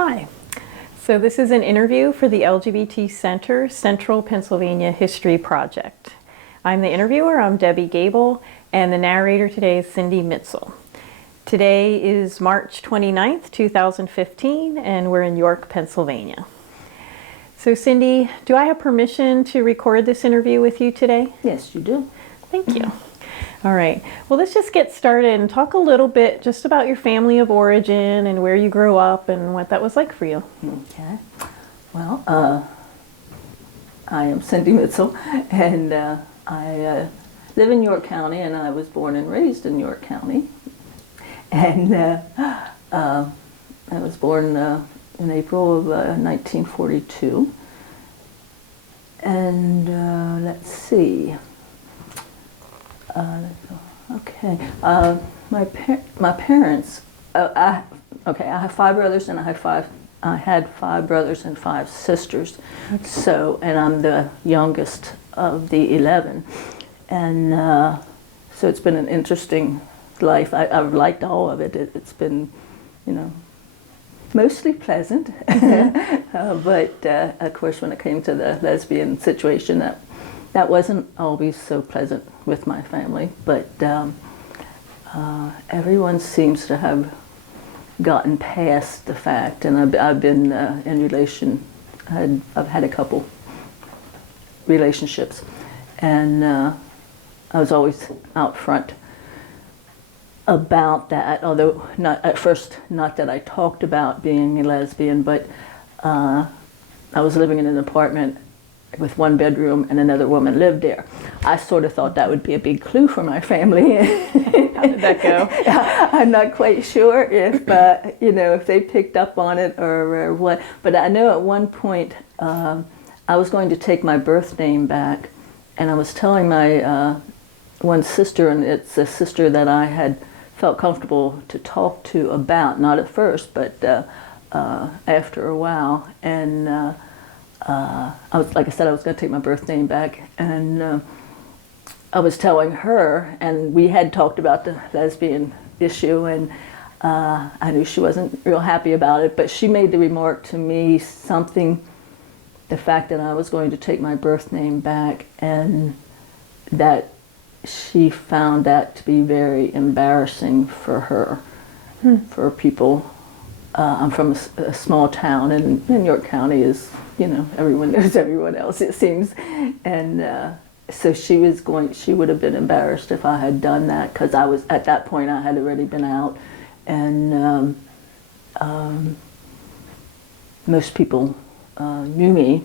Hi. So this is an interview for the LGBT Center Central Pennsylvania History Project. I'm the interviewer, I'm Debbie Gable, and the narrator today is Cindy Mitzel. Today is March 29th, 2015, and we're in York, Pennsylvania. So Cindy, do I have permission to record this interview with you today? Yes, you do. Thank you. All right. Well, let's just get started and talk a little bit just about your family of origin and where you grew up and what that was like for you. Okay. Well, I am Cindy Mitzel, and I live in York County, and I was born and raised in York County. And I was born in April of 1942. And let's see. Okay. My parents. I have five brothers, and I had five brothers and five sisters. Okay. So, and I'm the youngest of the 11, and so it's been an interesting life. I've liked all of it. It's been, mostly pleasant. But of course, when it came to the lesbian situation, that wasn't always so pleasant with my family. But everyone seems to have gotten past the fact, and I've been in relation. I've had a couple relationships, and I was always out front about that, although not at first, not that I talked about being a lesbian, but I was living in an apartment with one bedroom and another woman lived there. I sort of thought that would be a big clue for my family. How did that go? I'm not quite sure if if they picked up on it or what, but I know at one point I was going to take my birth name back, and I was telling my one sister, and it's a sister that I had felt comfortable to talk to about, not at first, but after a while. And I was, like I said, I was going to take my birth name back, and I was telling her, and we had talked about the lesbian issue, and I knew she wasn't real happy about it, but she made the remark to me the fact that I was going to take my birth name back, and that she found that to be very embarrassing for her, for people. I'm from a small town, and York County is, everyone knows everyone else, it seems. And so she would have been embarrassed if I had done that, because at that point I had already been out, and most people knew me.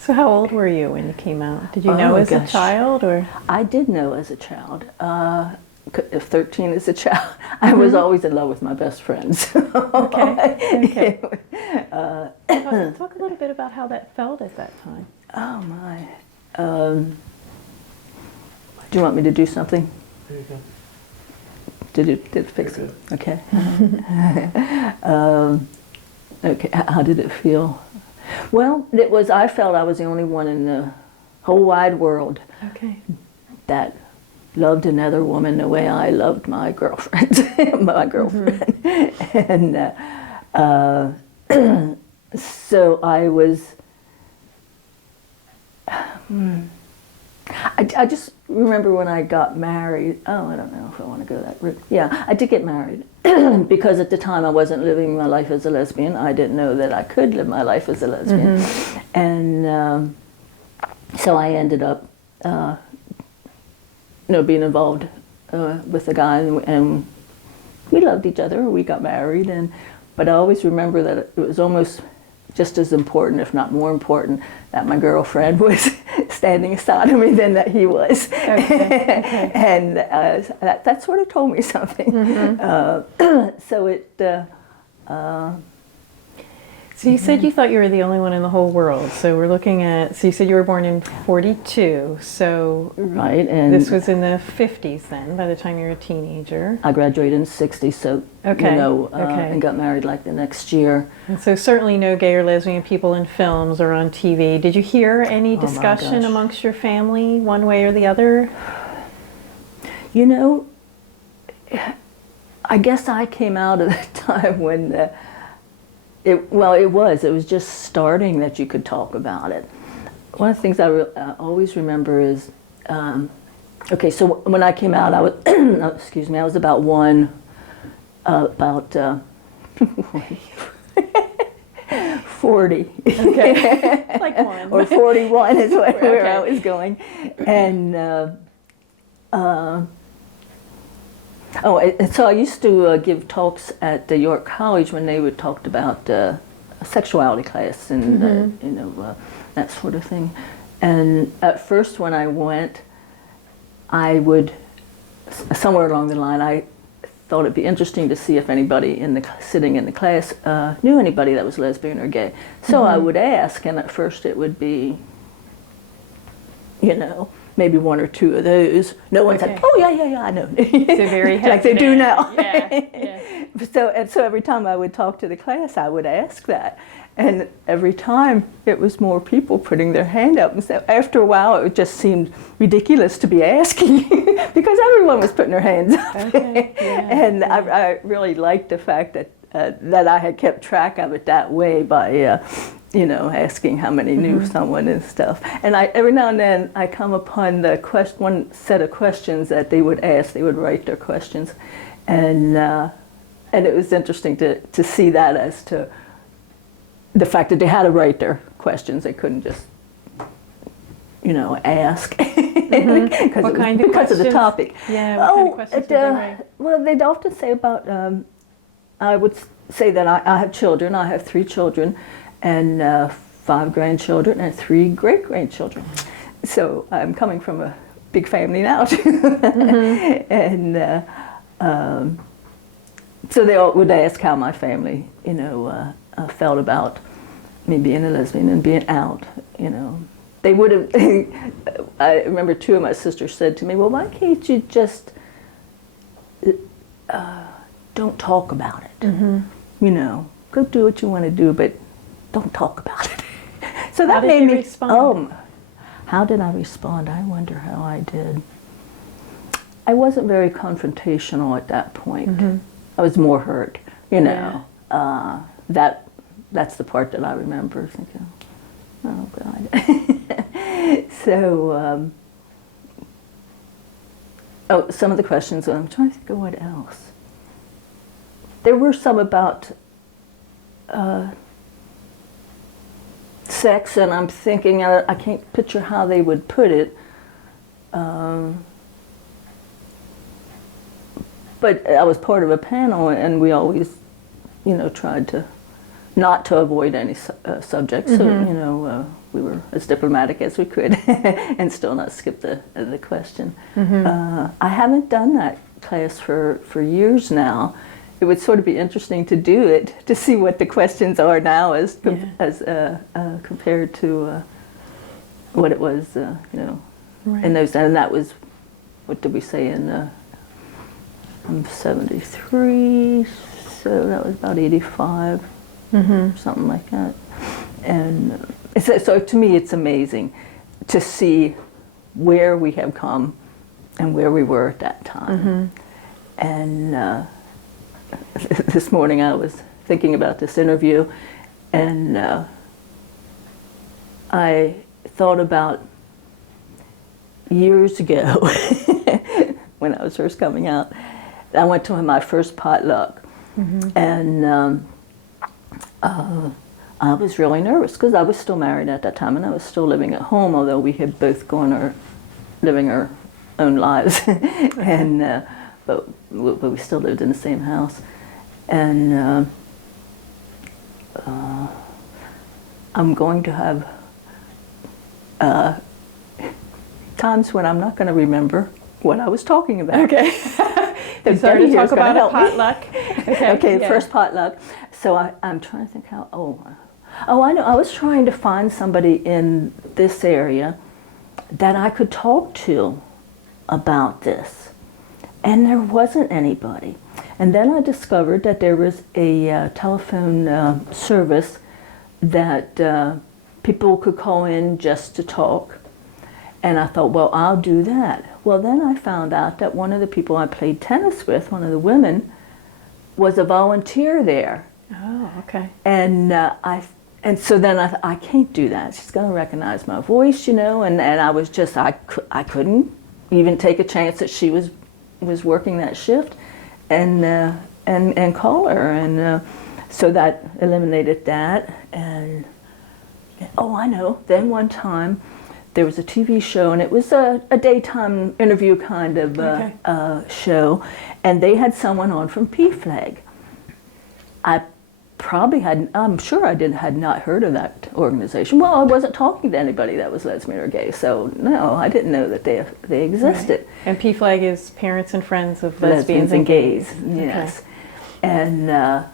So how old were you when you came out? Did you know as a child, or? I did know as a child. 13 as a child. I was always in love with my best friends. Okay. Talk a little bit about how that felt at that time. Oh my. Do you want me to do something? There you go. Did it fix it? Okay. Okay. How did it feel? Well, I felt I was the only one in the whole wide world that loved another woman the way I loved my girlfriend. And so I was. I just remember when I got married. Oh, I don't know if I want to go that route. Yeah, I did get married because at the time I wasn't living my life as a lesbian. I didn't know that I could live my life as a lesbian, and so I ended up, being involved with a guy, and we loved each other. We got married, but I always remember that it was almost just as important, if not more important, that my girlfriend was standing aside of me than that he was. And that sort of told me something. So So you said you thought you were the only one in the whole world. So we're looking at, so you said you were born in 42. So right, and this was in the 50s then, by the time you were a teenager. I graduated in 60, so, and got married like the next year. And so certainly no gay or lesbian people in films or on TV. Did you hear any discussion amongst your family, one way or the other? You know, I guess I came out at a time when it was just starting that you could talk about it. One of the things I always remember is, okay, so when I came out, I was, excuse me, I was about 40. Okay. Like one. Or 41 is where I was going. And so I used to give talks at York College when they would talk about sexuality class and that sort of thing. And at first when I went, I would, somewhere along the line, I thought it'd be interesting to see if anybody sitting in the class knew anybody that was lesbian or gay. So I would ask, and at first it would be, maybe one or two of those. No one said, "Oh yeah, I know." So very like they do now. Yeah. So every time I would talk to the class, I would ask that, and every time it was more people putting their hand up. And so after a while, it just seemed ridiculous to be asking because everyone was putting their hands up. Okay. Yeah. And I really liked the fact that that I had kept track of it that way by. Asking how many knew someone and stuff. And every now and then I come upon one set of questions that they would ask. They would write their questions, and it was interesting to see that as to the fact that they had to write their questions. They couldn't just ask because of the topic. Yeah. What kind of questions would they write? Well, they'd often say about. I would say that I have children. I have 3 children. And 5 grandchildren and 3 great-grandchildren. So I'm coming from a big family now, too. And so they all would ask how my family, felt about me being a lesbian and being out, They would have, I remember 2 of my sisters said to me, well, why can't you just don't talk about it? Go do what you want to do, but don't talk about it. So that made me respond. How did I respond? I wonder how I did. I wasn't very confrontational at that point. I was more hurt, Yeah. That's the part that I remember thinking, oh God. So, some of the questions, I'm trying to think of what else. There were some about sex, and I'm thinking, I can't picture how they would put it. But I was part of a panel, and we always, tried to not to avoid any subjects. So, we were as diplomatic as we could and still not skip the question. I haven't done that class for years now. It would sort of be interesting to do it, to see what the questions are now as compared to what it was, Right. in those. And that was, what did we say, I'm 73, so that was about 85, something like that. And so to me, it's amazing to see where we have come and where we were at that time. And this morning I was thinking about this interview, and I thought about years ago when I was first coming out. I went to my first potluck, and I was really nervous because I was still married at that time, and I was still living at home, although we had both gone living our own lives, and but we still lived in the same house. And I'm going to have times when I'm not going to remember what I was talking about. Okay. So sorry to talk about a potluck. Okay, first potluck. So I'm trying to think how, I know. I was trying to find somebody in this area that I could talk to about this. And there wasn't anybody. And then I discovered that there was a telephone service that people could call in just to talk. And I thought, well, I'll do that. Well, then I found out that one of the people I played tennis with, one of the women, was a volunteer there. Oh, okay. And so then I can't do that. She's going to recognize my voice, you know. And I was just, I couldn't even take a chance that she was working that shift, and call her. And so that eliminated that. And oh, I know. Then one time, there was a TV show, and it was a daytime interview kind of show, and they had someone on from PFLAG. I'm sure I had not heard of that organization. Well, I wasn't talking to anybody that was lesbian or gay, so no, I didn't know that they existed. Right. And PFLAG is Parents and Friends of Lesbians and Gays. Yes. Okay. And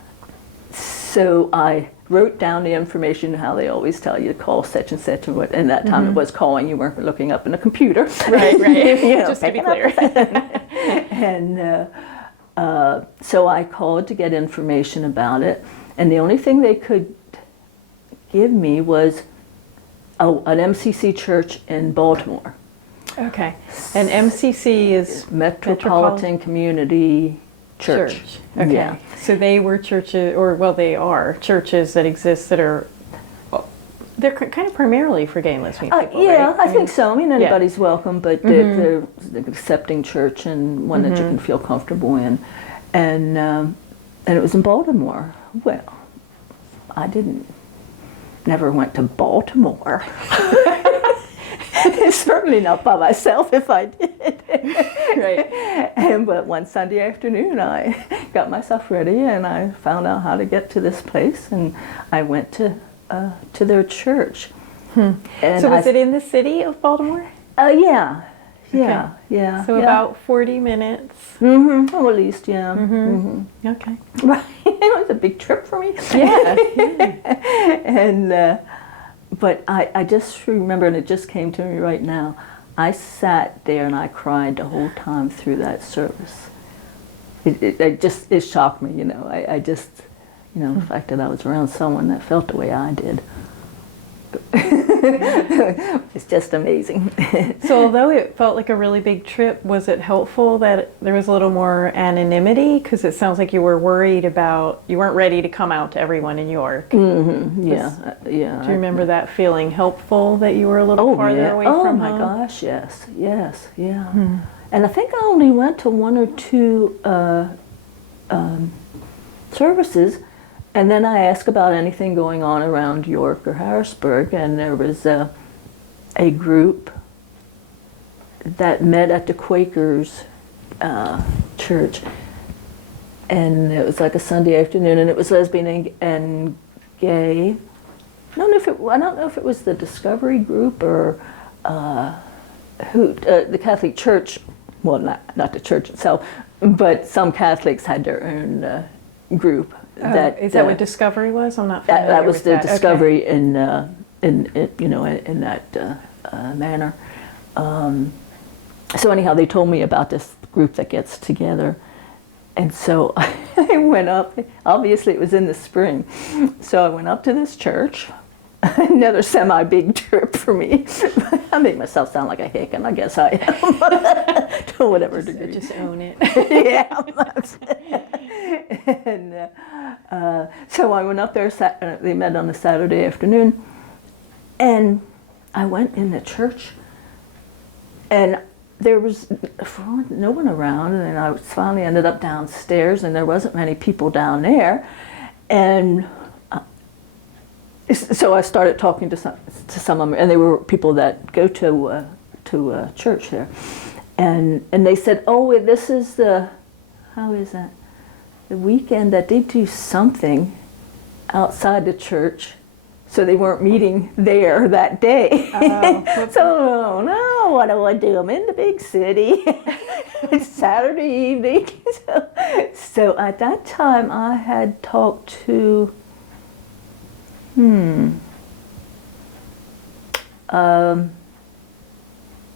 so I wrote down the information, how they always tell you to call such and such, and what, and that time it was calling, you weren't looking up in the computer. Right, right. You know, just to be clear. And so I called to get information about it, and the only thing they could give me was an MCC church in Baltimore. Okay. And MCC is Metropolitan Community Church. Okay. Yeah. So they were churches, or well, they are churches that exist that are, well, they're kind of primarily for gay and lesbian people, yeah, right? I think so. I mean, anybody's yeah. welcome, but they're an accepting church and one that you can feel comfortable in. And it was in Baltimore. Well, I never went to Baltimore. Certainly not by myself if I did. Right. But one Sunday afternoon I got myself ready and I found out how to get to this place, and I went to their church. And so was it in the city of Baltimore? Yeah. Okay. Yeah. So about 40 minutes. Oh, at least, yeah. Okay. Right. It was a big trip for me. Yeah. And but I just remember, and it just came to me right now, I sat there and I cried the whole time through that service. It shocked me, you know. I just, you know, the fact that I was around someone that felt the way I did. It's just amazing. So although it felt like a really big trip, was it helpful that there was a little more anonymity? Because it sounds like you were worried about, you weren't ready to come out to everyone in York. Yeah. Do you remember that feeling helpful, that you were a little farther away from home? Oh my gosh, yes, yeah. And I think I only went to one or two services. And then I asked about anything going on around York or Harrisburg, and there was a group that met at the Quakers church, and it was like a Sunday afternoon, and it was lesbian and gay. I don't know if it was the Discovery group or the Catholic Church. Well, not the church itself, but some Catholics had their own group. Is that what Discovery was? I'm not familiar that was with the that. Discovery Okay. in that manner. So anyhow, they told me about this group that gets together, and so I went up. Obviously, it was in the spring, so I went up to this church. Another semi-big trip for me. I make myself sound like a hick, and I guess I am to whatever degree. Just own it. Yeah. And so I went up there. They met on a Saturday afternoon, and I went in the church, and there was no one around. And I finally ended up downstairs, and there wasn't many people down there, and so I started talking to some of them, and they were people that go to church there, and they said, "Oh, this is how is that? The weekend that they do something outside the church, so they weren't meeting there that day." Oh. So no, what do I do? I'm in the big city. It's Saturday evening. So at that time, I had talked to.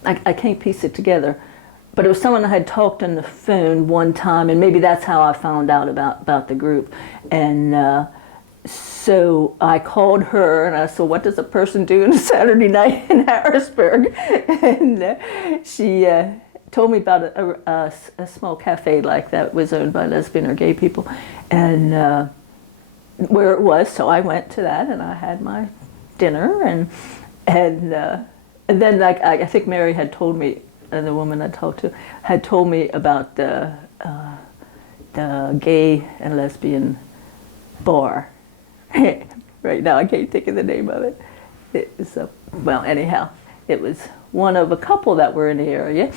I can't piece it together, but it was someone I had talked on the phone one time, and maybe that's how I found out about the group. And so so I called her and I said, what does a person do on a Saturday night in Harrisburg? And she told me about a small cafe like that was owned by lesbian or gay people, and where it was. So I went to that and I had my dinner, and then like I think Mary had told me, and the woman I talked to had told me about the gay and lesbian bar. Right now I can't think of the name of it. It was well, anyhow, it was one of a couple that were in the area.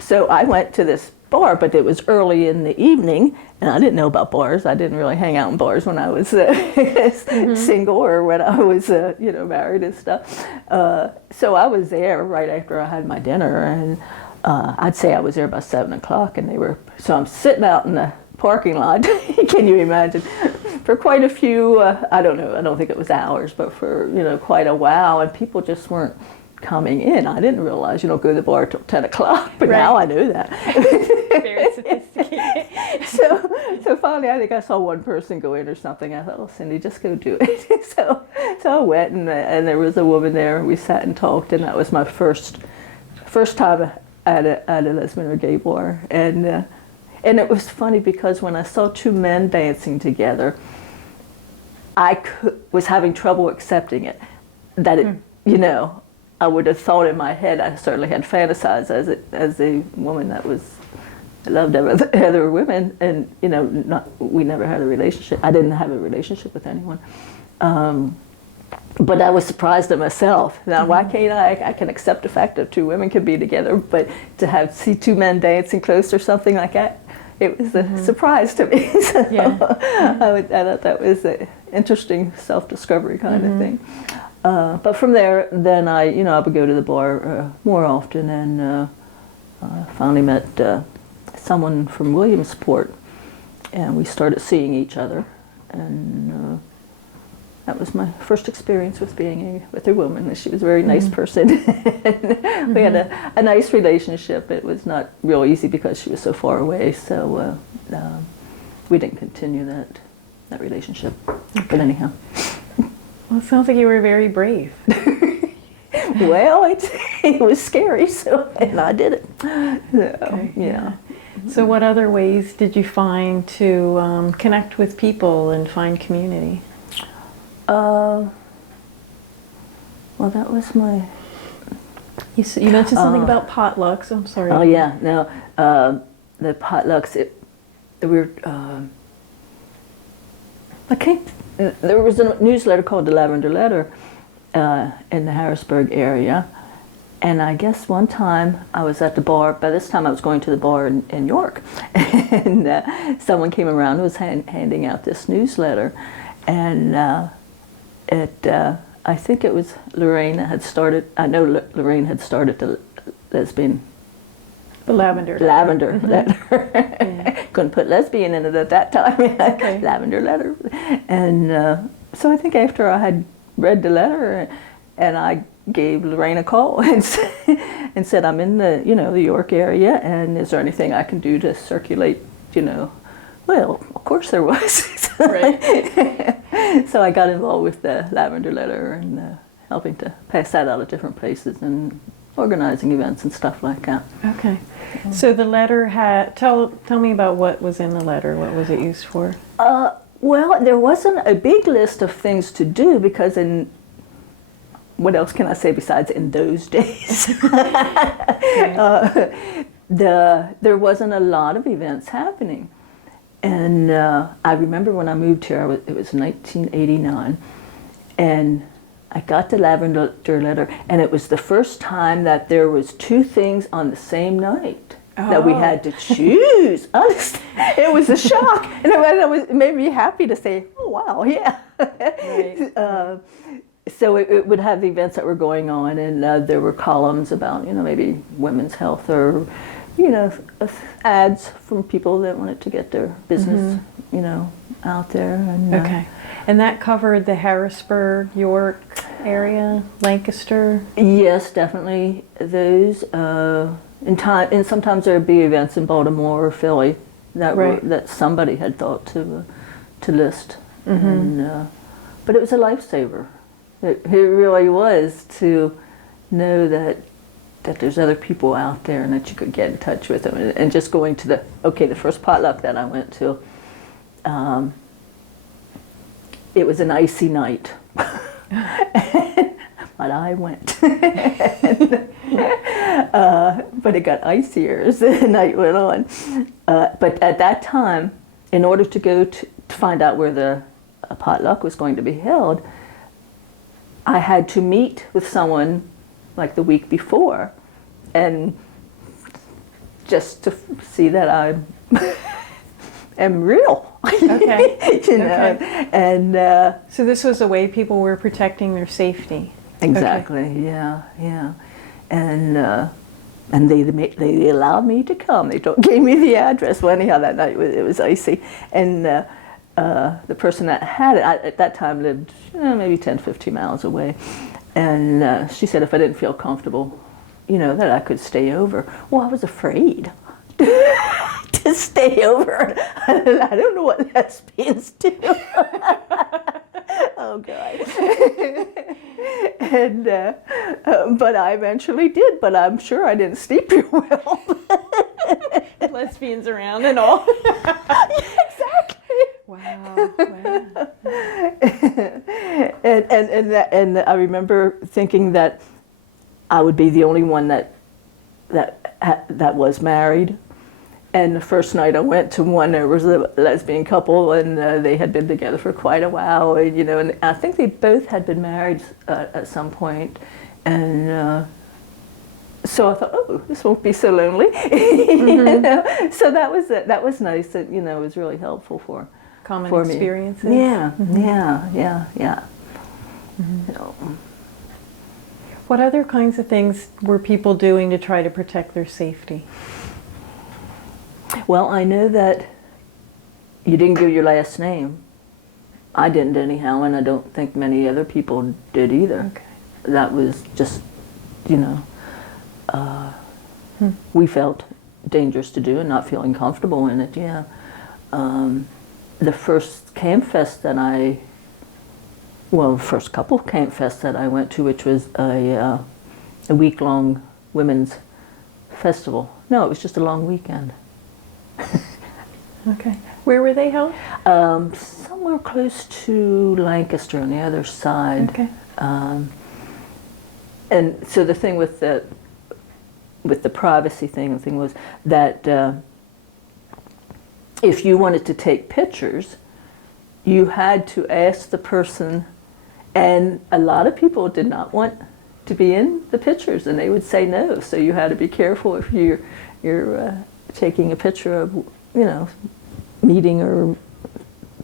So I went to this bar, but it was early in the evening, and I didn't know about bars. I didn't really hang out in bars when I was single or when I was married and stuff. So I was there right after I had my dinner, and I'd say I was there about 7 o'clock, and so I'm sitting out in the parking lot. Can you imagine? For quite a few, I don't know, I don't think it was hours, but for quite a while, and people just weren't coming in. I didn't realize you don't go to the bar till 10 o'clock, but right. Now I know that. Very sophisticated. So finally, I think I saw one person go in or something. I thought, oh, Cindy, just go do it. So I went, and there was a woman there, and we sat and talked, and that was my first time at a lesbian or gay bar, and it was funny because when I saw two men dancing together, I was having trouble accepting it. That it, I would have thought in my head, I certainly had fantasized as a woman that I loved other women, and we never had a relationship. I didn't have a relationship with anyone, but I was surprised at myself. Now, why can't I can accept the fact that two women can be together, but to see two men dancing close or something like that, it was a surprise to me. So yeah. I thought that was an interesting self-discovery kind of thing. But from there, then I would go to the bar more often, and finally met someone from Williamsport, and we started seeing each other, and that was my first experience with being with a woman. She was a very nice person. We had a nice relationship. It was not real easy because she was so far away, so we didn't continue that relationship. Okay. But anyhow. Well, it sounds like you were very brave. Well, it was scary, and I did it. So, okay. Yeah. So what other ways did you find to connect with people and find community? Well, that was my... You mentioned something about potlucks. I'm sorry. Oh, yeah. No, the potlucks, there was a newsletter called the Lavender Letter in the Harrisburg area, and I guess one time I was at the bar. By this time I was going to the bar in York, and someone came around who was handing out this newsletter, and I think it was Lorraine that had started. I know Lorraine had started the Lavender Letter. Yeah. Couldn't put lesbian in it at that time. Okay. Lavender Letter. And so I think after I had read the letter, and I gave Lorraine a call and said, I'm in the the York area, and is there anything I can do to circulate? Well, of course there was. Right. So I got involved with the Lavender Letter and helping to pass that out at different places and organizing events and stuff like that. Okay. So the letter had, tell me about what was in the letter. What was it used for? Well, there wasn't a big list of things to do because what else can I say besides in those days? There wasn't a lot of events happening. And I remember when I moved here, it was 1989, and I got the Lavender Letter, and it was the first time that there was two things on the same night that we had to choose. It was a shock, and it made me happy to say, oh, wow, yeah. Right. So it would have the events that were going on, and there were columns about, maybe women's health or, ads from people that wanted to get their business, out there. And, okay. And that covered the Harrisburg, York area, Lancaster? Yes, definitely those. And sometimes there would be events in Baltimore or Philly that somebody had thought to list. And but it was a lifesaver. It really was, to know that there's other people out there and that you could get in touch with them. And just going to the first potluck that I went to, it was an icy night. But I went. But it got icier as the night went on. But at that time, in order to go to find out where the potluck was going to be held, I had to meet with someone like the week before, and just to see that I am real. Okay. You know, Okay. and So this was a way people were protecting their safety. exactly, Okay. yeah, and they allowed me to come. They gave me the address. Well, anyhow, that night it was icy, and the person that had it at that time lived maybe 10, 15 miles away, and she said if I didn't feel comfortable, that I could stay over. Well, I was afraid to stay over. I don't know what lesbians do. Oh God. And but I eventually did. But I'm sure I didn't sleep real well. Lesbians around and all. Exactly. Wow. Wow. And I remember thinking that I would be the only one that was married. And the first night I went to one, there was a lesbian couple, and they had been together for quite a while, and I think they both had been married at some point. And so I thought, oh, this won't be so lonely. Mm-hmm. So that was nice. It was really helpful for Common experiences. me. Yeah, yeah. Mm-hmm. What other kinds of things were people doing to try to protect their safety? Well, I know that you didn't give your last name. I didn't anyhow, and I don't think many other people did either. Okay. That was just, we felt dangerous to do and not feeling comfortable in it, yeah. The first camp fest that first couple of camp fests that I went to, which was a week-long women's festival. No, it was just a long weekend. Okay. Where were they held? Somewhere close to Lancaster on the other side. Okay. And so the thing with the privacy thing, the thing was that if you wanted to take pictures, you had to ask the person, and a lot of people did not want to be in the pictures, and they would say no. So you had to be careful if you're taking a picture of, meeting or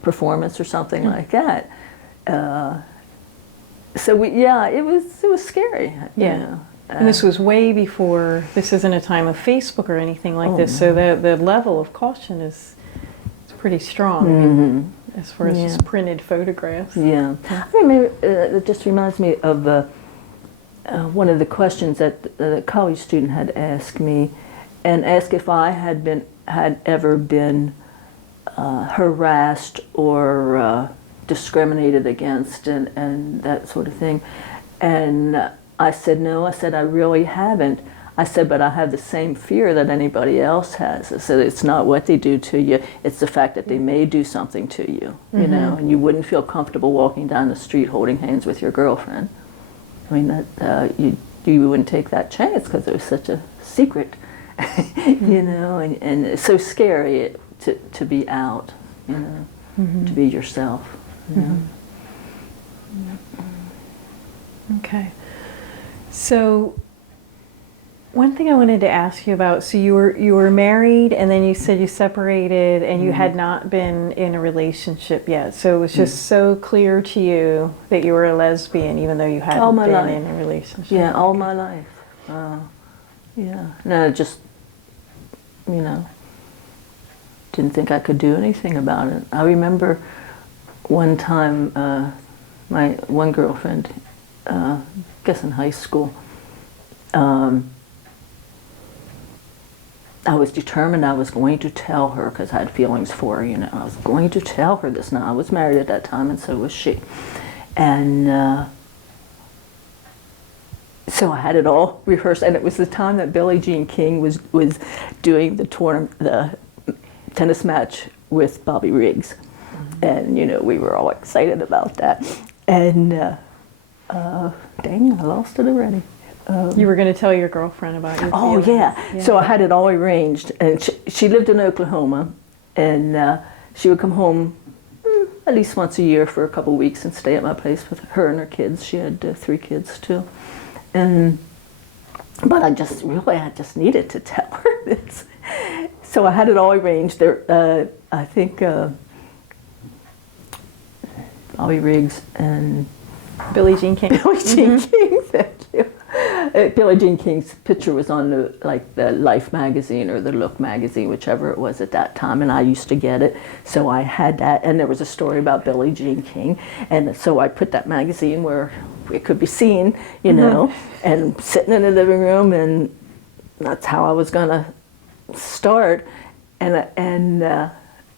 performance or something like that. So it was scary. Yeah. And this was way before, this isn't a time of Facebook or anything like this, so the level of caution is pretty strong as far as just printed photographs. Yeah. I remember, it just reminds me of one of the questions that the college student had asked me, and asked if I had ever been harassed or discriminated against and that sort of thing. And I said, no, I said, I really haven't. I said, but I have the same fear that anybody else has. I said, it's not what they do to you, it's the fact that they may do something to you, and you wouldn't feel comfortable walking down the street holding hands with your girlfriend. I mean, that you wouldn't take that chance because it was such a secret. And it's so scary to be out, to be yourself. Okay. So one thing I wanted to ask you about, so you were married, and then you said you separated, and you had not been in a relationship yet. So it was just so clear to you that you were a lesbian, even though you hadn't been life. in a relationship. Yeah, all my life. No, just, didn't think I could do anything about it. I remember one time, my one girlfriend, I guess in high school, I was determined I was going to tell her, because I had feelings for her, I was going to tell her this. Now, I was married at that time, and so was she. And so I had it all rehearsed, and it was the time that Billie Jean King was doing the tournament, the tennis match with Bobby Riggs, and we were all excited about that. And dang, I lost it already. You were going to tell your girlfriend about your Oh feelings. yeah. So I had it all arranged, and she lived in Oklahoma, and she would come home at least once a year for a couple of weeks and stay at my place with her and her kids. She had 3 kids too. But I just needed to tell her this. So I had it all arranged. There, I think Bobby Riggs and Billie Jean King. Billie Jean King. Thank you. Billie Jean King's picture was on the Life magazine or the Look magazine, whichever it was at that time, and I used to get it. So I had that, and there was a story about Billie Jean King, and so I put that magazine where it could be seen, and sitting in the living room, and that's how I was gonna start. And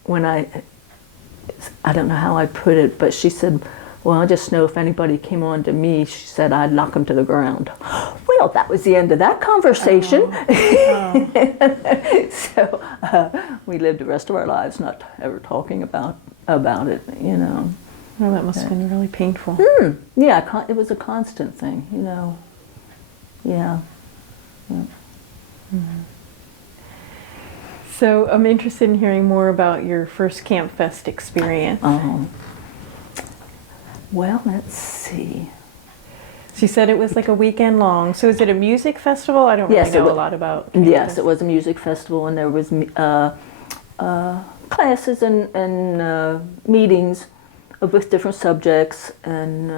when I don't know how I put it, but she said, well, I just know if anybody came on to me, she said, I'd knock them to the ground. Well, that was the end of that conversation. So we lived the rest of our lives not ever talking about it, Well, that must have been really painful. Yeah, it was a constant thing, Yeah. So I'm interested in hearing more about your first Camp Fest experience. Well, let's see. She said it was like a weekend long. So is it a music festival? I don't really know a lot about Camp Yes, Fest. it was a music festival, and there was classes and meetings with different subjects, and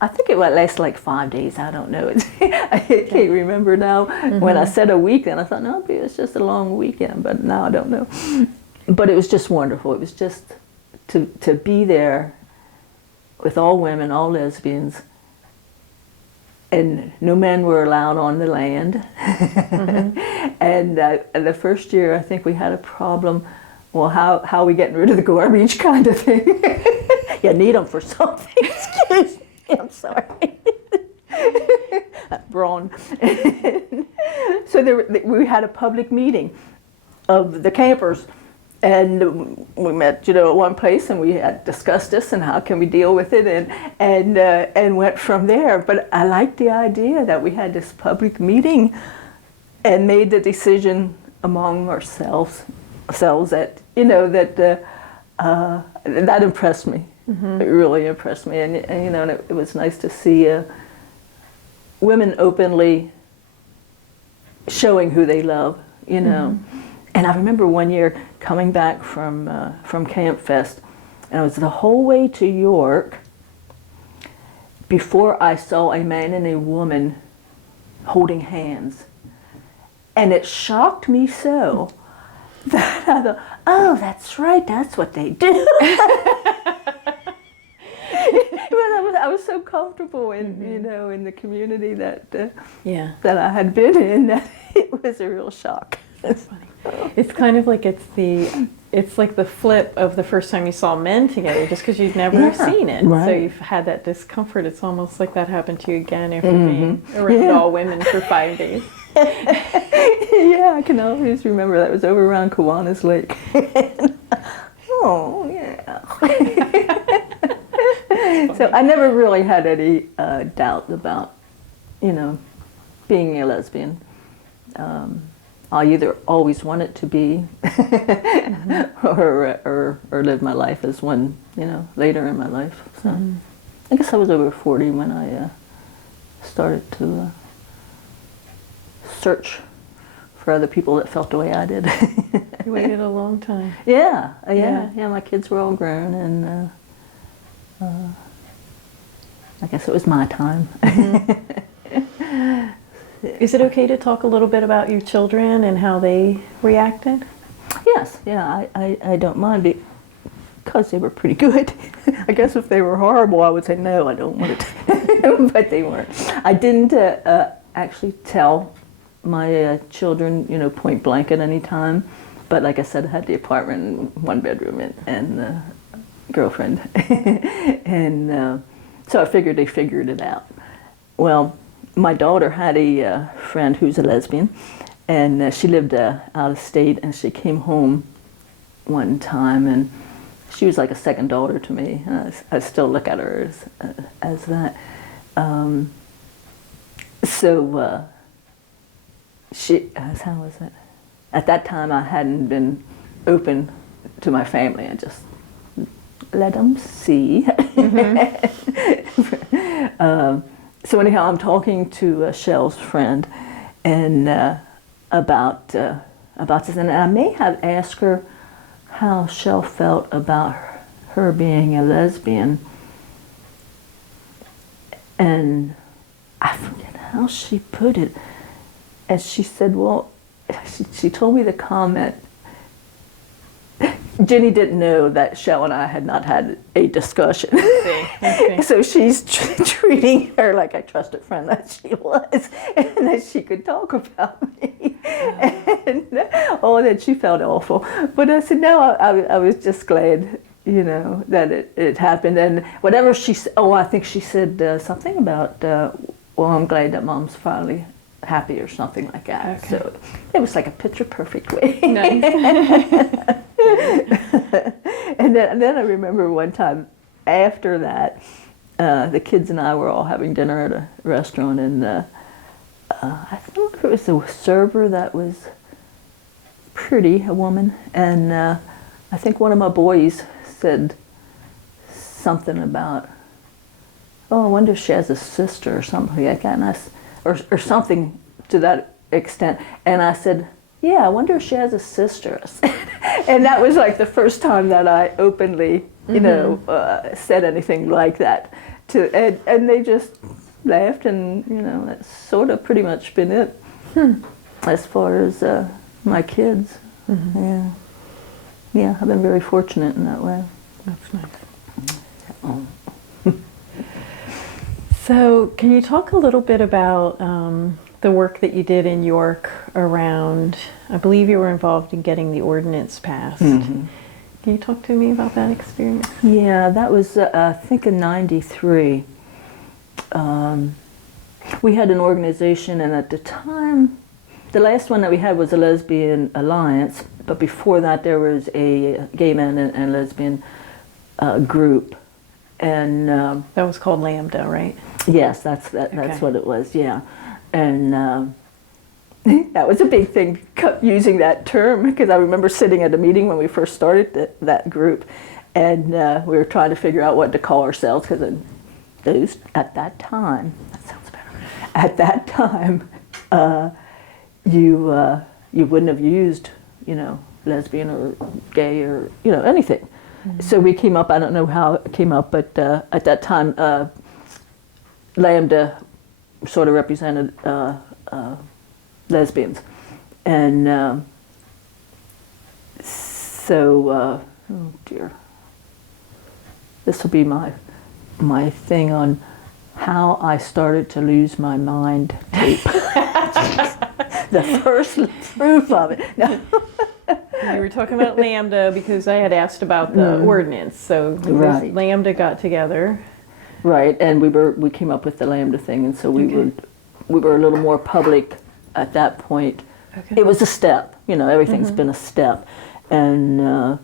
I think it would last like 5 days. I don't know. I can't remember now. When I said a weekend, I thought, no, it's just a long weekend, but now I don't know. But it was just wonderful. It was just to be there with all women, all lesbians, and no men were allowed on the land. And the first year, I think we had a problem. Well, how are we getting rid of the garbage kind of thing? You need them for something. Excuse me. I'm sorry. Brawn. So we had a public meeting of the campers, and we met, at one place, and we had discussed this and how can we deal with it, and went from there. But I liked the idea that we had this public meeting and made the decision among ourselves that that impressed me. It really impressed me, and it was nice to see women openly showing who they love, And I remember one year coming back from Camp Fest, and I was the whole way to York before I saw a man and a woman holding hands, and it shocked me so that I thought, oh, that's right, that's what they do. I was so comfortable in in the community that that I had been in, that it was a real shock. That's funny. It's kind of like it's like the flip of the first time you saw men together, just because you've never seen it. Right. So you've had that discomfort. It's almost like that happened to you again after being around all women for 5 days. Yeah, I can always remember that. It was over around Kiwanis Lake. Oh, yeah. So I never really had any doubt about, being a lesbian. I either always wanted to be or live my life as one, later in my life. So I guess I was over 40 when I started to search for other people that felt the way I did. You waited a long time. Yeah. My kids were all grown, and I guess it was my time. Is it okay to talk a little bit about your children and how they reacted? Yes, I don't mind because they were pretty good. I guess if they were horrible, I would say, no, I don't want it. But they weren't. I didn't actually tell my children, point blank at any time. But like I said, I had the apartment, one bedroom, and the girlfriend. And so I figured they figured it out. Well, my daughter had a friend who's a lesbian, and she lived out of state, and she came home one time, and she was like a second daughter to me. I still look at her as that. How was it? At that time, I hadn't been open to my family. I just let them see. So anyhow, I'm talking to Shell's friend, and about this, and I may have asked her how Shell felt about her being a lesbian, and I forget how she put it. And she said, well, she told me the comment, Jenny didn't know that Shell and I had not had a discussion. I see. So she's treating her like a trusted friend that she was, and that she could talk about me. And that she felt awful. But I said, no, I was just glad, that it happened. And whatever she said, I think she said something about, well, I'm glad that Mom's finally happy or something like that. Okay. So it was like a picture perfect way. Nice. and then I remember one time after that, the kids and I were all having dinner at a restaurant, and I think it was a server that was pretty, a woman, and I think one of my boys said something about, oh, I wonder if she has a sister or something like that, or something to that extent. And I said, yeah, I wonder if she has a sister. And that was like the first time that I openly, said anything like that. And they just laughed, and, that's sort of pretty much been it as far as my kids. Mm-hmm. Yeah. Yeah, I've been very fortunate in that way. That's nice. So can you talk a little bit about the work that you did in York around, I believe you were involved in getting the ordinance passed. Mm-hmm. Can you talk to me about that experience? Yeah, that was, I think, in '93. We had an organization, and at the time, the last one that we had was a Lesbian Alliance, but before that there was a gay men and lesbian group. And that was called Lambda, right? Yes, that's what it was, yeah. And that was a big thing, using that term, because I remember sitting at a meeting when we first started that group, and we were trying to figure out what to call ourselves, because at that time, that sounds better, at that time, you wouldn't have used, lesbian or gay or, anything. Mm-hmm. So we came up, I don't know how it came up, but at that time, Lambda sort of represented lesbians. And oh dear, this will be my thing on how I started to lose my mind tape. The first proof of it. No. You were talking about Lambda because I had asked about the ordinance. So right. Lambda got together. Right, and we came up with the Lambda thing, and so we were a little more public at that point. Okay. It was a step, everything's been a step, and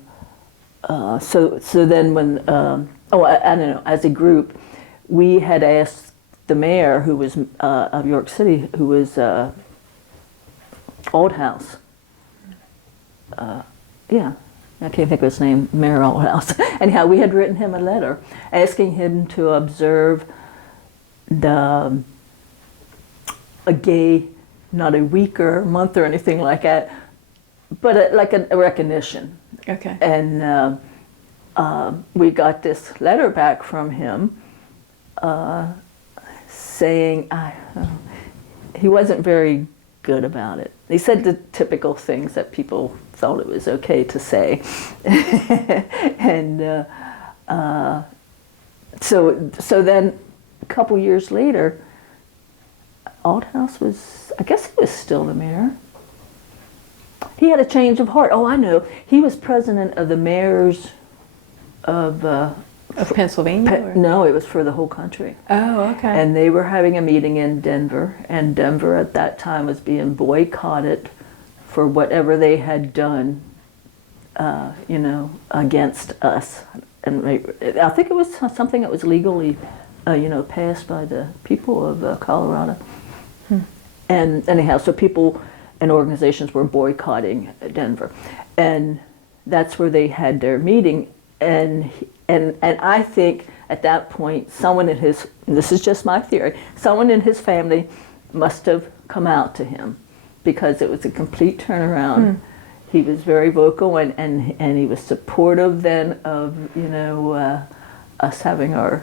so then when I don't know, as a group, we had asked the mayor, who was of York City, who was Aldhouse. Yeah, I can't think of his name, Mayor Aldhouse. Anyhow, we had written him a letter asking him to observe a gay, not a week or a month or anything like that, but like a recognition. Okay. And we got this letter back from him saying he wasn't very good about it. He said the typical things that people thought it was okay to say. And so then a couple years later, Aldhouse was, I guess he was still the mayor. He had a change of heart. Oh, I know. He was president of the mayors of Pennsylvania? no, it was for the whole country. Oh, okay. And they were having a meeting in Denver, and Denver at that time was being boycotted for whatever they had done, against us. And I think it was something that was legally, passed by the people of Colorado. And anyhow, so people and organizations were boycotting Denver, and that's where they had their meeting. And I think at that point, someone in his, and this is just my theory, someone in his family must have come out to him, because it was a complete turnaround. He was very vocal, and he was supportive then of us having our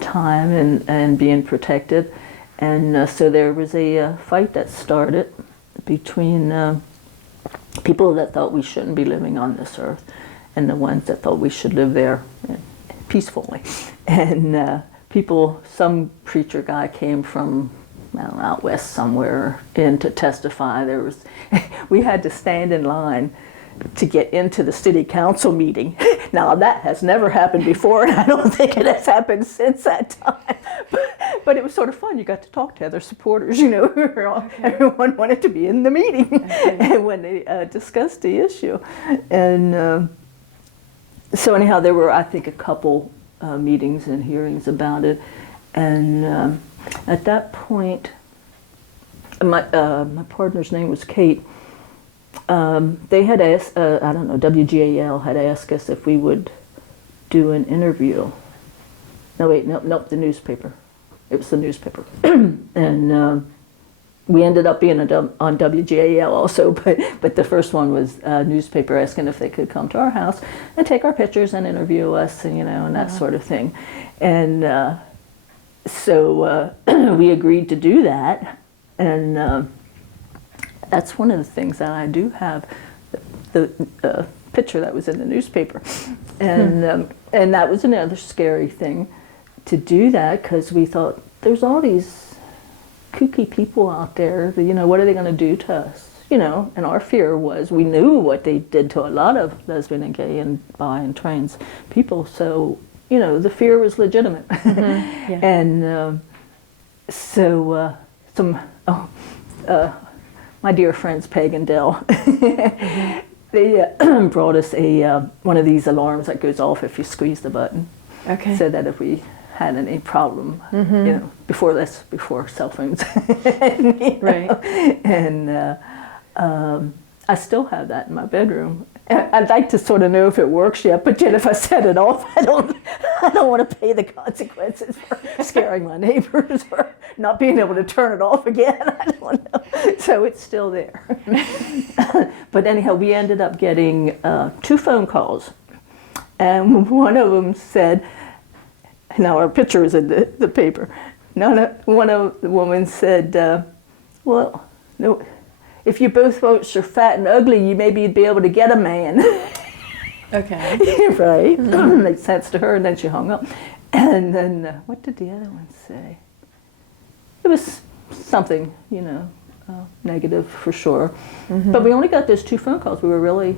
time and being protected. And so there was a fight that started between people that thought we shouldn't be living on this earth, and the ones that thought we should live there peacefully. And some preacher guy came from, I don't know, out west somewhere in to testify. We had to stand in line to get into the city council meeting. Now that has never happened before, and I don't think it has happened since that time. But it was sort of fun. You got to talk to other supporters, Everyone wanted to be in the meeting and when they discussed the issue. And so anyhow, there were, I think, a couple meetings and hearings about it. And at that point, my partner's name was Kate. They had asked, WGAL had asked us if we would do an interview. Nope, the newspaper. It was the newspaper. And we ended up being on WGAL also, but the first one was a newspaper asking if they could come to our house and take our pictures and interview us, and that sort of thing. And so we agreed to do that, and that's one of the things that I do have, the picture that was in the newspaper. And and that was another scary thing to do that, because we thought, there's all these kooky people out there, what are they going to do to us? And our fear was, we knew what they did to a lot of lesbian and gay and bi and trans people, so, the fear was legitimate. Yeah. And so my dear friends Peg and Dell, they brought us one of these alarms that goes off if you squeeze the button. Okay. So that if we had any problem, before cell phones. Right. And I still have that in my bedroom. I'd like to sort of know if it works yet, but yet if I set it off, I don't want to pay the consequences for scaring my neighbors or not being able to turn it off again. I don't know. So it's still there. But anyhow, we ended up getting 2 phone calls. And one of them said, now our picture is in the paper. One of the women said, well, no, if you both votes are fat and ugly, you maybe you'd be able to get a man. Okay. Right. Mm-hmm. Made sense to her, and then she hung up. And then what did the other one say? It was something, negative for sure. Mm-hmm. But we only got those 2 phone calls. We were really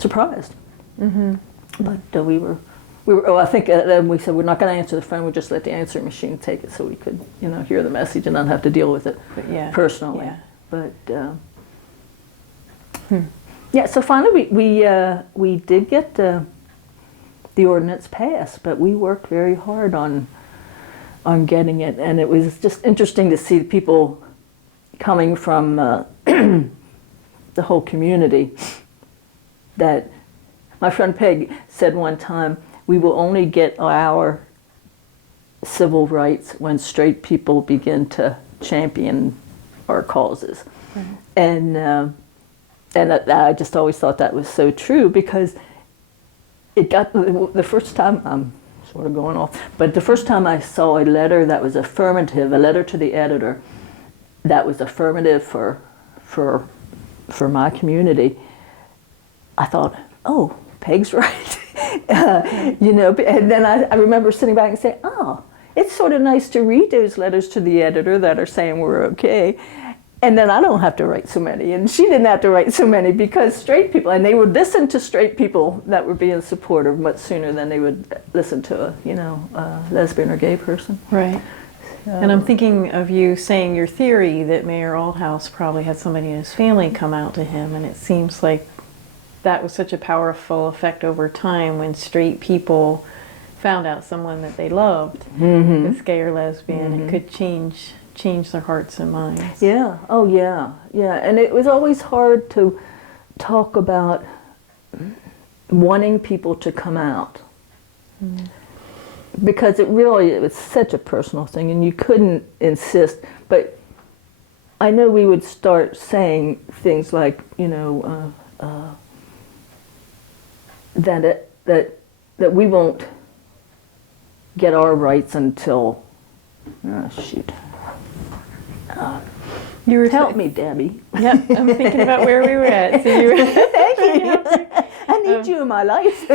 surprised. Mm-hmm. But we were. I think then we said we're not going to answer the phone. We'll just let the answering machine take it, so we could, hear the message and not have to deal with it personally. Yeah. But yeah. So finally, we did get the ordinance passed, but we worked very hard on getting it, and it was just interesting to see the people coming from the whole community. That my friend Peg said one time, we will only get our civil rights when straight people begin to champion our causes. Mm-hmm. And I just always thought that was so true, because it got, the first time, I'm sort of going off, but the first time I saw a letter that was affirmative, a letter to the editor that was affirmative for my community, I thought, oh, Peg's right. And then I remember sitting back and saying, oh, it's sort of nice to read those letters to the editor that are saying we're okay. And then I don't have to write so many, and she didn't have to write so many, because straight people, and they would listen to straight people that were being supportive much sooner than they would listen to a lesbian or gay person. Right. And I'm thinking of you saying your theory that Mayor Aldhouse probably had somebody in his family come out to him, and it seems like that was such a powerful effect over time when straight people found out someone that they loved was gay or lesbian. It could change their hearts and minds. Yeah. Oh, yeah. Yeah. And it was always hard to talk about wanting people to come out. Because it was such a personal thing, and you couldn't insist. But I know we would start saying things like, that we won't get our rights until, shoot. You were Help me, Debbie. Yeah, I'm thinking about where we were at. So you were Thank you. I need you in my life.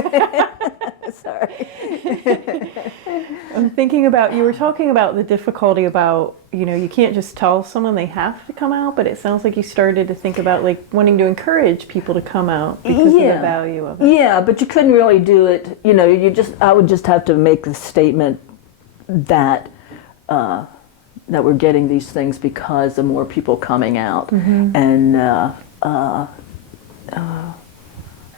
Sorry. I'm thinking about, you were talking about the difficulty about, you can't just tell someone they have to come out, but it sounds like you started to think about like wanting to encourage people to come out because of the value of it. Yeah, but you couldn't really do it, I would just have to make the statement that that we're getting these things because of more people coming out. And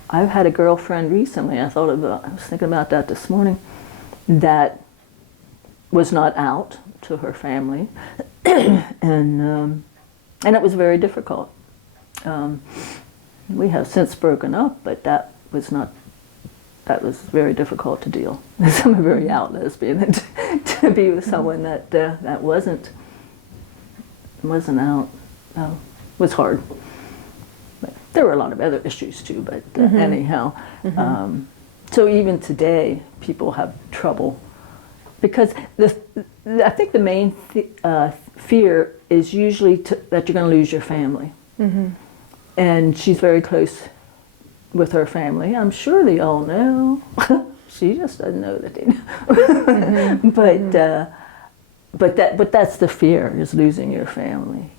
I've had a girlfriend recently, I was thinking about that this morning, that was not out to her family, and it was very difficult. We have since broken up, but that was very difficult to deal with. I'm a very out lesbian, and to be with someone that wasn't out was hard. But there were a lot of other issues too, but anyhow. So even today, people have trouble because I think the main fear is usually that you're going to lose your family. And she's very close with her family. I'm sure they all know. She just doesn't know that they know. But that's the fear, is losing your family,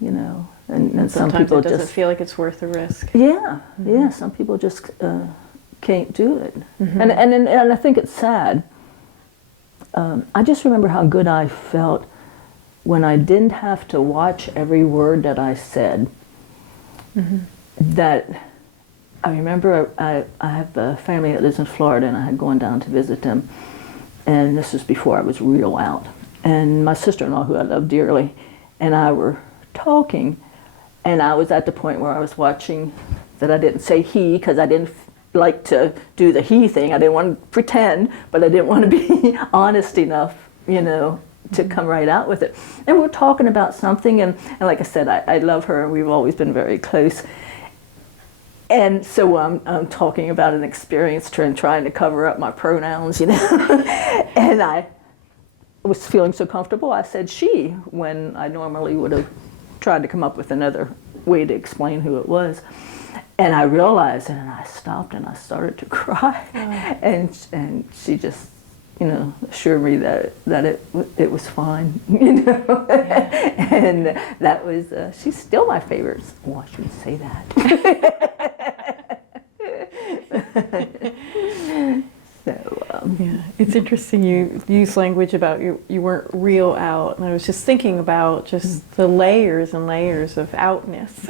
And some people it doesn't feel like it's worth the risk. Yeah, yeah. Some people just can't do it, and I think it's sad. I just remember how good I felt when I didn't have to watch every word that I said. That I remember I have a family that lives in Florida, and I had gone down to visit them, and this was before I was real out. And my sister-in-law, who I love dearly, and I were talking, and I was at the point where I was watching that I didn't say he, because I didn't like to do the he thing. I didn't want to pretend, but I didn't want to be honest enough, to come right out with it. And we're talking about something, and like I said, I love her, and we've always been very close. And so I'm talking about an experience trying to cover up my pronouns, and I was feeling so comfortable, I said she, when I normally would have tried to come up with another way to explain who it was. And I realized it, and I stopped, and I started to cry. And she just, assured me that it was fine, And that was, she's still my favorite. Oh, I shouldn't say that. Yeah, it's interesting you use language about you weren't real out, and I was just thinking about just the layers and layers of outness,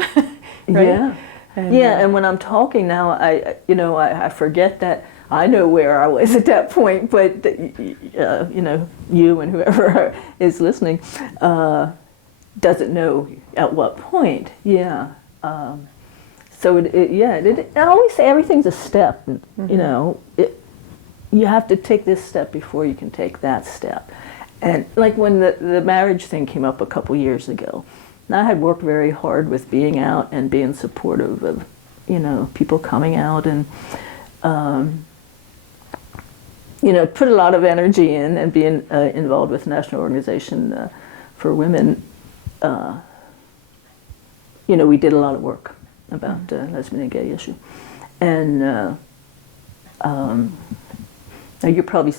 right? Yeah, and when I'm talking now, I forget that I know where I was at that point, but you and whoever is listening doesn't know at what point. Yeah. So I always say everything's a step. You have to take this step before you can take that step. And like when the marriage thing came up a couple years ago, I had worked very hard with being out and being supportive of, people coming out, and, put a lot of energy in, and being involved with National Organization for Women. We did a lot of work about lesbian and gay issue. And now you're probably,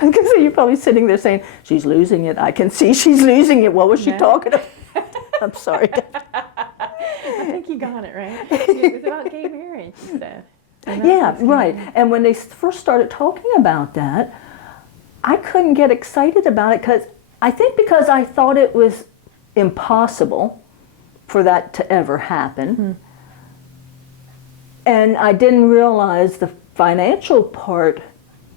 I'm gonna say you're probably sitting there saying, she's losing it. I can see she's losing it. What was she talking about? I'm sorry. I think you got it, right? It was about gay marriage, you said. And that's Yeah, what's right. going on. And when they first started talking about that, I couldn't get excited about it because I thought it was impossible for that to ever happen. And I didn't realize the financial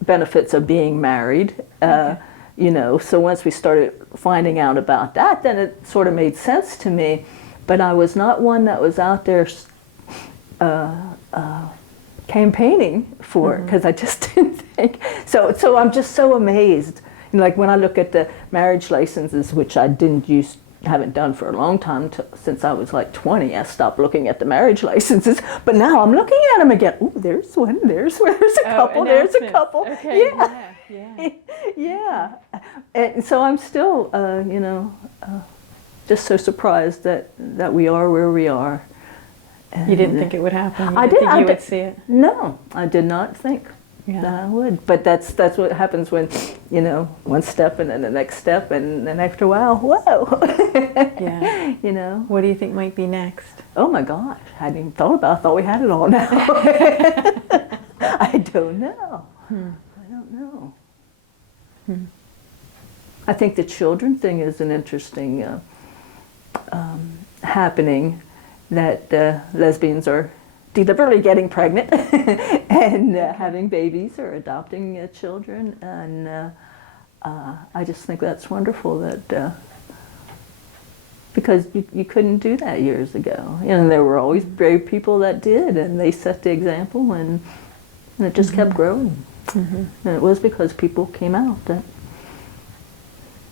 benefits of being married. So once we started finding out about that, then it sort of made sense to me. But I was not one that was out there campaigning for it because I just didn't think. So I'm just so amazed. Like when I look at the marriage licenses, which I haven't done for a long time, since I was like 20, I stopped looking at the marriage licenses. But now I'm looking at them again. Oh, there's one. There's a couple. There's a couple. Okay. Yeah. Yeah. And so I'm still, just so surprised that we are where we are. And You didn't think it would happen? I didn't did. think you would see it? No, I did not think Yeah. that I would. But that's what happens when, one step and then the next step, and then after a while, whoa. Yeah. What do you think might be next? Oh my gosh, I hadn't even thought about it. I thought we had it all now. I don't know. I don't know. I think the children thing is an interesting happening, that lesbians are deliberately getting pregnant and having babies or adopting children, and I just think that's wonderful that because you couldn't do that years ago. There were always brave people that did, and they set the example, and it just kept growing. And it was because people came out that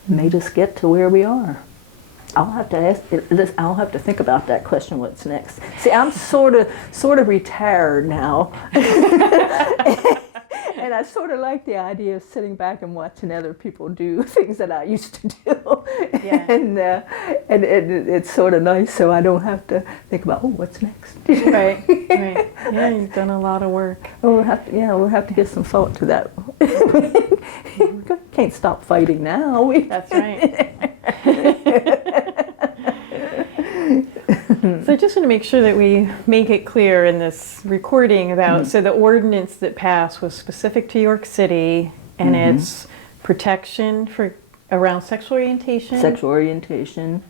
made us get to where we are. I'll have to think about that question. What's next? See, I'm sort of retired now, and I sort of like the idea of sitting back and watching other people do things that I used to do. Yeah. And it's sort of nice, so I don't have to think about what's next. Right. Yeah, you've done a lot of work. We'll have to give some thought to that. We can't stop fighting now. That's right. So I just want to make sure that we make it clear in this recording about, so the ordinance that passed was specific to York City, and it's protection around sexual orientation. Sexual orientation.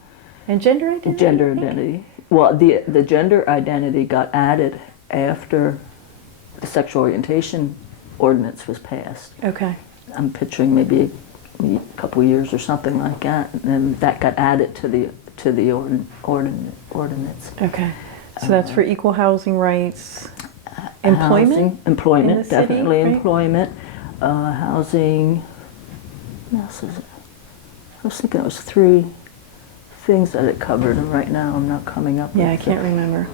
And gender identity? Gender identity. Well, the gender identity got added after the sexual orientation ordinance was passed. Okay. I'm picturing maybe a couple of years or something like that, and then that got added to the ordinance. Okay. So that's for equal housing rights, employment? Employment, in the city, definitely right? employment, housing. What else is it? I was thinking it was 3 things that it covered, and right now I'm not coming up with Yeah, I can't remember.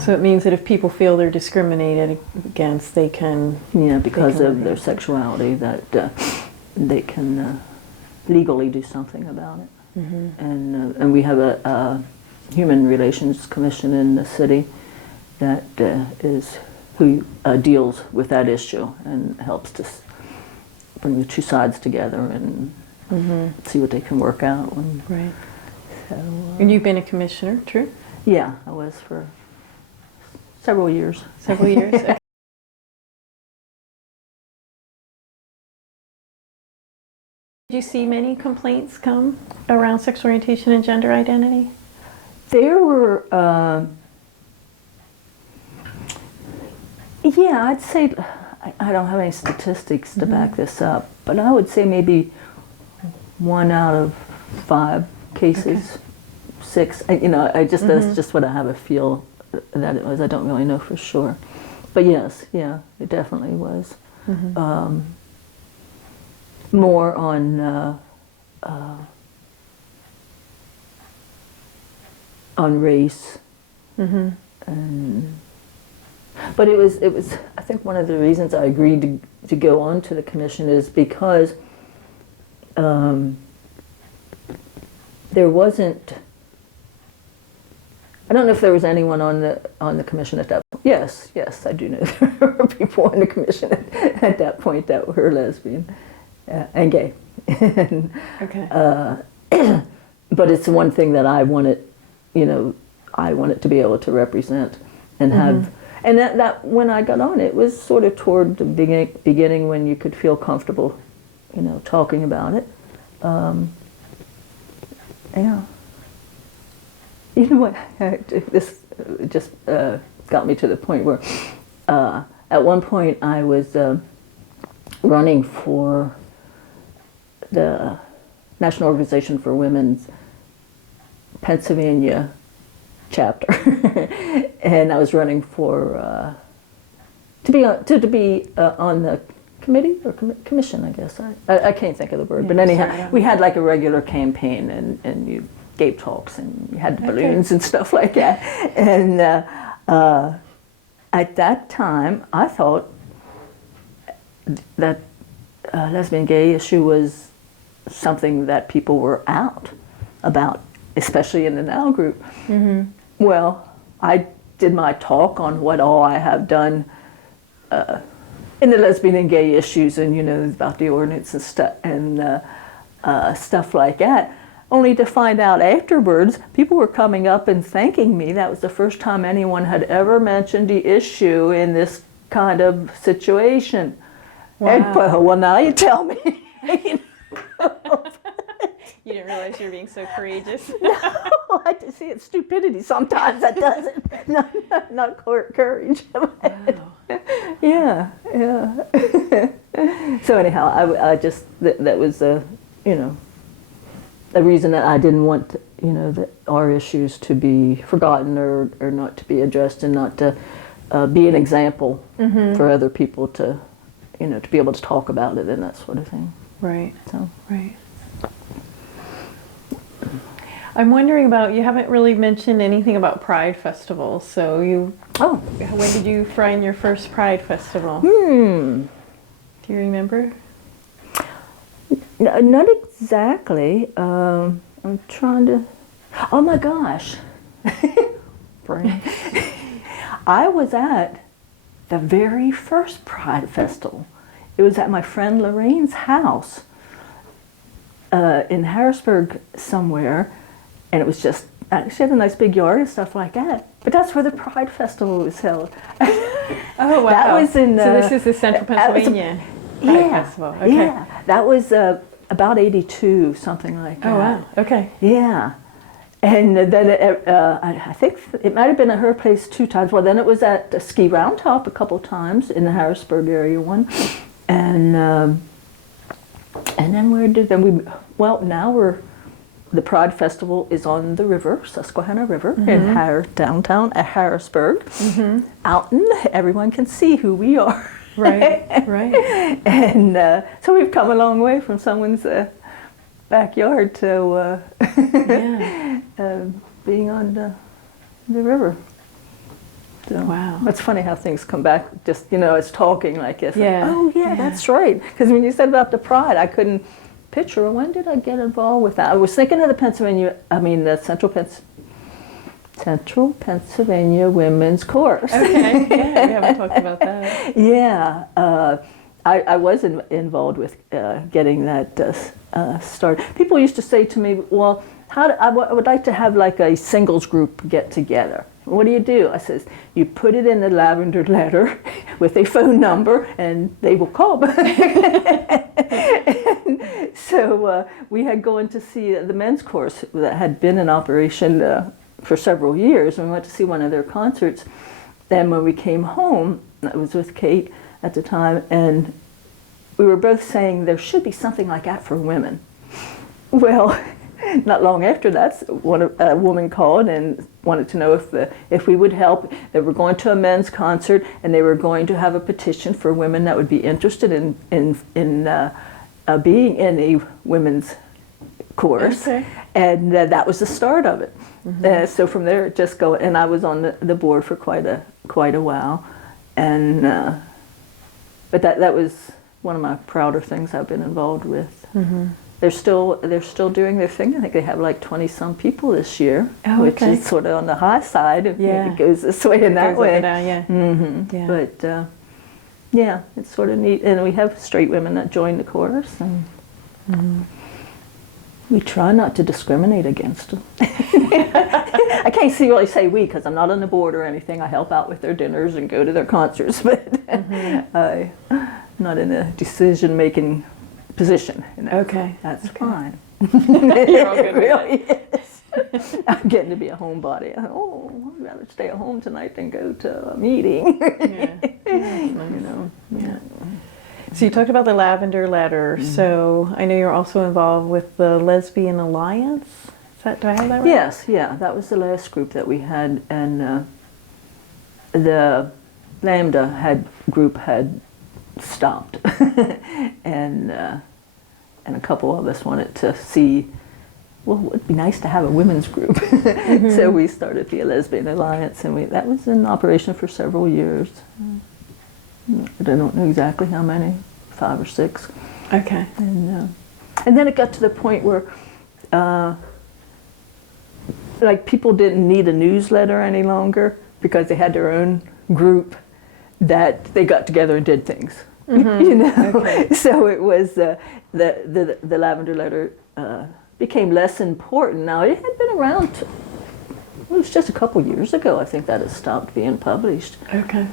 So it means that if people feel they're discriminated against, they can... Yeah, because of their sexuality, that they can legally do something about it. And we have a Human Relations Commission in the city that who deals with that issue and helps to bring the two sides together and see what they can work out. Right. So, And you've been a commissioner, true? yeah, I was for several years. Several years? Okay. Did you see many complaints come around sexual orientation and gender identity? There were, yeah, I'd say, I don't have any statistics to back this up, but I would say maybe 1 out of 5 cases, 6. That's just what I have a feel that it was. I don't really know for sure. But yes, yeah, it definitely was. More on race, but it was. I think one of the reasons I agreed to go on to the commission is because there wasn't. I don't know if there was anyone on the commission at that point. Yes, I do know there were people on the commission at that point that were lesbian and gay. Okay. But it's one thing that I wanted I wanted to be able to represent and have, and that when I got on, it was sort of toward the beginning when you could feel comfortable, talking about it. Yeah. You know what? This just got me to the point where, at one point, I was running for the National Organization for Women's Pennsylvania chapter, and I was running for to be on the committee or commission, I guess. I can't think of the word, but anyhow, we had like a regular campaign, and you gave talks and you had balloons and stuff like that. And at that time, I thought that lesbian gay issue was something that people were out about, especially in the Now group. Well, I did my talk on what all I have done in the lesbian and gay issues, and about the ordinance and stuff like that. Only to find out afterwards, people were coming up and thanking me. That was the first time anyone had ever mentioned the issue in this kind of situation. Wow. And, well, now you tell me. You didn't realize you were being so courageous. No, I just see it's stupidity sometimes that does it. Not courage. Wow. Yeah. So anyhow, I just, that was the reason that I didn't want our issues to be forgotten or not to be addressed, and not to be an example for other people to be able to talk about it and that sort of thing. Right. So. Right. I'm wondering about, you haven't really mentioned anything about Pride Festival. So when did you run your first Pride Festival? Do you remember? No, not exactly. I'm trying to. Oh my gosh! Brain. I was at the very first Pride Festival. It was at my friend Lorraine's house in Harrisburg somewhere, and it was just. She had a nice big yard and stuff like that. But that's where the Pride Festival was held. Oh wow! That was in. So this is the Central Pennsylvania Pride Festival. Okay. Yeah, that was about '82, something like that. Oh wow! Okay. Yeah, and then I think it might have been at her place 2 times. Well, then it was at Ski Round Top a couple times in the Harrisburg area one, and then where did then we? Well, now the Pride Festival is on the river, Susquehanna River, in downtown Harrisburg. Out and everyone can see who we are. Right. And so we've come a long way from someone's backyard to being on the river. So, wow. It's funny how things come back, just, it's talking like this. Yeah. Oh, yeah, that's right. Because when you said about the Pride, I couldn't picture, when did I get involved with that? I was thinking of the Central Pennsylvania Women's Chorus. Okay, yeah, we haven't talked about that. Yeah, I was involved with getting that started. People used to say to me, well, I would like to have like a singles group get together. What do? I says, you put it in the lavender letter with a phone number and they will come. And so we had gone to see the men's chorus that had been in operation for several years, and we went to see one of their concerts. Then when we came home, I was with Kate at the time, and we were both saying there should be something like that for women. Well, not long after that, a woman called and wanted to know if we would help. They were going to a men's concert, and they were going to have a petition for women that would be interested in being in a women's chorus. Okay. And that was the start of it. So from there, it just go. And I was on the board for quite a while, and but that was one of my prouder things I've been involved with. They're still doing their thing. I think they have like 20-some people this year, which is sort of on the high side. It goes this way and that way. But yeah, it's sort of neat. And we have straight women that join the chorus. And We try not to discriminate against them. I can't really say we because I'm not on the board or anything. I help out with their dinners and go to their concerts, but I'm not in a decision-making position. You know. Okay. That's fine. You're all good It really is. I'm getting to be a homebody. Oh, I'd rather stay at home tonight than go to a meeting. Yeah. You know. Yeah. So you talked about the Lavender Letter. So I know you're also involved with the Lesbian Alliance. Do I have that right? Yes, yeah, that was the last group that we had, and the Lambda group had stopped, and a couple of us wanted to see. Well, it would be nice to have a women's group, so we started the Lesbian Alliance, and that was in operation for several years. I don't know exactly how many, 5 or 6. Okay. And then it got to the point where, like, people didn't need a newsletter any longer because they had their own group that they got together and did things. You know, okay. So it was the Lavender Letter became less important. Now it had been around. It was just a couple years ago, I think, that it stopped being published. Okay.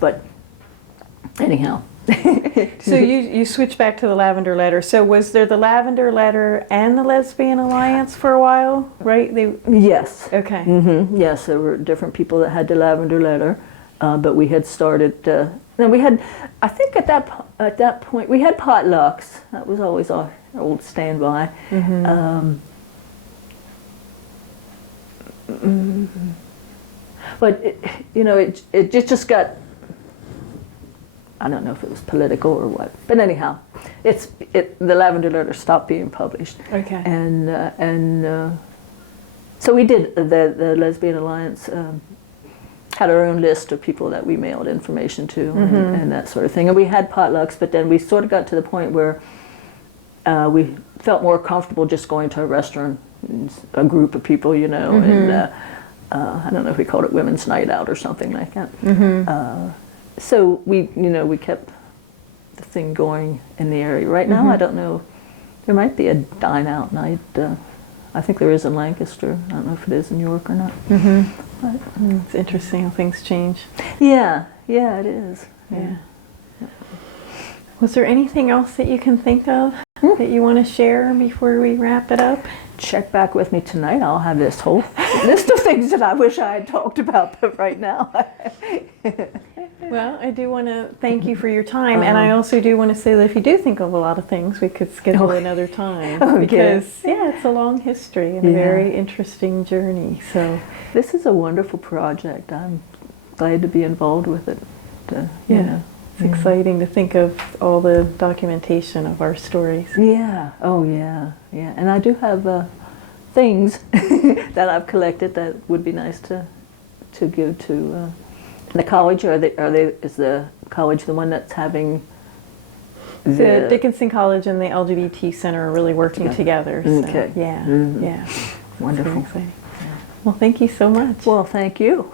But anyhow. So you switched back to the Lavender Letter. So was there the Lavender Letter and the Lesbian Alliance for a while, right? Yes. Okay. Yes, there were different people that had the Lavender Letter, but we had started. Then we had, I think at that point we had potlucks. That was always our old standby. But it just got. I don't know if it was political or what, but anyhow, the Lavender Letter stopped being published. Okay. And so we did the Lesbian Alliance had our own list of people that we mailed information to and that sort of thing, and we had potlucks. But then we sort of got to the point where we felt more comfortable just going to a restaurant, a group of people, and I don't know if we called it Women's Night Out or something like that. So we kept the thing going in the area. Right now, I don't know. There might be a dine out night. I think there is in Lancaster. I don't know if it is in York or not. But, it's interesting how things change. Yeah, it is. Yeah. Was there anything else that you can think of that you want to share before we wrap it up? Check back with me tonight. I'll have this whole list of things that I wish I had talked about, but right now. Well, I do want to thank you for your time, and I also do want to say that if you do think of a lot of things, we could schedule another time. Okay. Because, it's a long history and a very interesting journey. So this is a wonderful project. I'm glad to be involved with it. It's exciting to think of all the documentation of our stories. Yeah. Oh, yeah. Yeah. And I do have things that I've collected that would be nice to give to the college. Is the college the one that's having the Dickinson College and the LGBT Center are really working together. So, okay. Yeah. Yeah. Wonderful. Well, thank you so much. Well, thank you.